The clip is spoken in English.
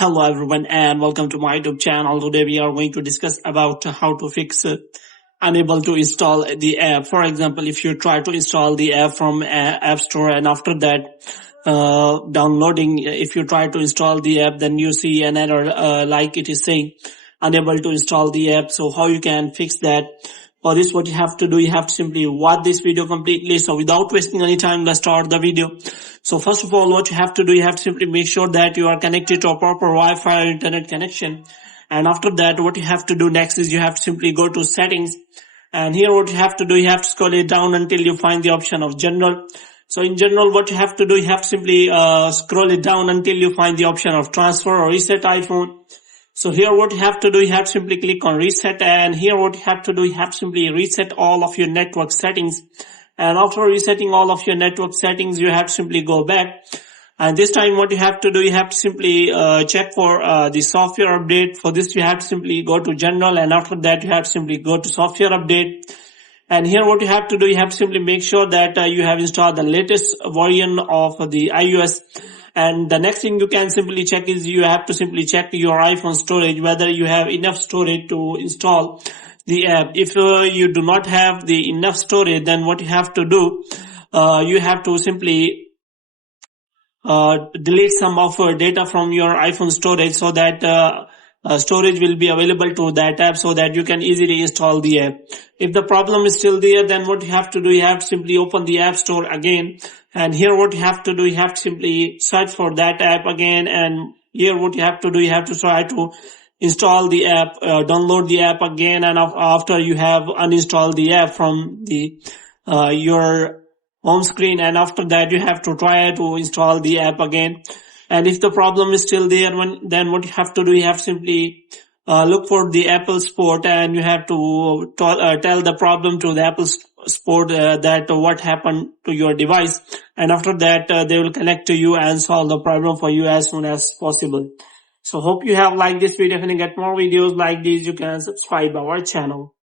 Hello everyone and welcome to my YouTube channel. Today we are going to discuss about how to fix unable to install the app. For example, if you try to install the app from App Store and after that downloading, if you try to install the app, then you see an error like it is saying unable to install the app. So how you can fix that? For this, what you have to do, you have to simply watch this video completely. So without wasting any time, let's start the video. So first of all, what you have to do, you have to simply make sure that you are connected to a proper Wi-Fi or internet connection. And after that, what you have to do next is you have to simply go to settings. And here what you have to do, you have to scroll it down until you find the option of general. So in general, what you have to do, you have to simply scroll it down until you find the option of transfer or reset iPhone. So here what you have to do, you have to simply click on reset, and here what you have to do, you have to simply reset all of your network settings. And after resetting all of your network settings, you have to simply go back. And this time what you have to do, you have to simply check for the software update. For this you have to simply go to general, and after that you have to simply go to software update. And here what you have to do, you have to simply make sure that you have installed the latest version of the iOS. And the next thing you can simply check is you have to simply check your iPhone storage, whether you have enough storage to install the app. If you do not have the enough storage, then what you have to do, you have to simply delete some of data from your iPhone storage so that storage will be available to that app so that you can easily install the app. If the problem is still there, then what you have to do, you have to simply open the App Store again. And here what you have to do, you have to simply search for that app again. And here what you have to do, you have to try to install the app, download the app again. And after you have uninstalled the app from the your home screen, and after that you have to try to install the app again. And if the problem is still there, then what you have to do, you have to simply look for the Apple support, and you have to tell the problem to the Apple support that what happened to your device. And after that, they will connect to you and solve the problem for you as soon as possible. So hope you have liked this video. If you get more videos like these, you can subscribe our channel.